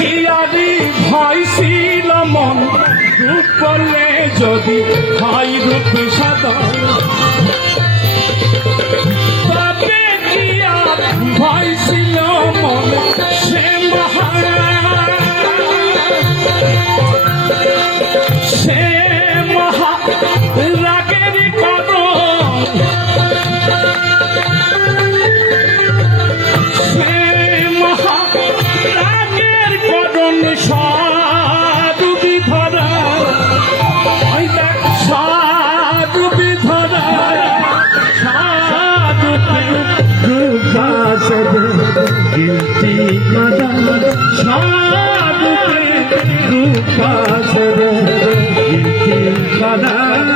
Chiari ভয় ছিল মন রূপ বলে যদি হয় রূপ সাদর তবে কি আর ভয় ছিল মন সে মহা রাগের কারণ সে মহা রাগের কারণ সাধু বিধরা সাধু বিধরা সাধু গিলতি কদম সাধু রূপাসরে গিলতি কদম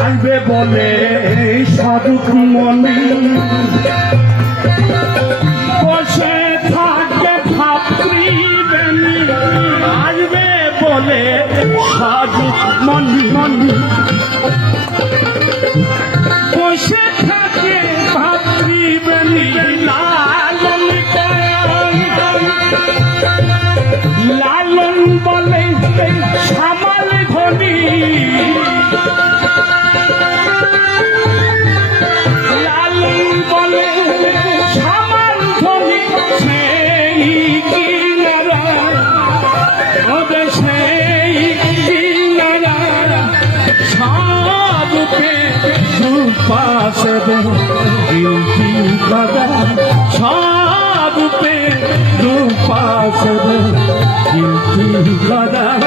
আসবে বলে সাধুক মনে বসে থাকে ভাবৃবেণী আসবে বলে সাধুক মনি মনি বসে থাকে ভাবৃবেণী লালন লালন বলে সামাল ধনী পাশে গিলতি কদম সাধুতে পাশে গিলতি কদম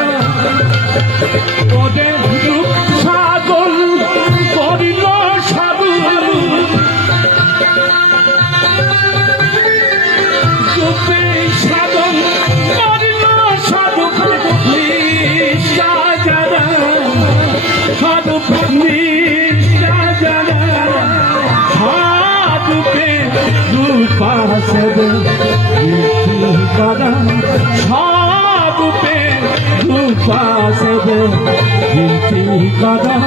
ওদের রূপ সাধন করিল সাধু রূপে সাধন করিল সাধু সাজারা সাধু পাশে গিলতি কদম সাধুতে পাশে গিলতি কদম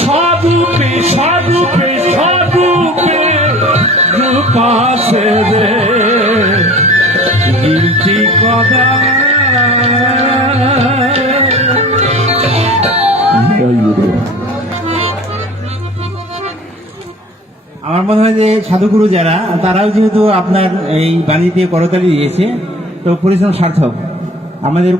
সাধুতে সাধুতে সাধুতে পাশে গিলতি কদম। আমার মনে হয় যে সাধুগুরু যারা তারাও যেহেতু আপনার এই বাণী দিয়ে করতালি দিয়েছে তো পরিশ্রম সার্থক। আমাদের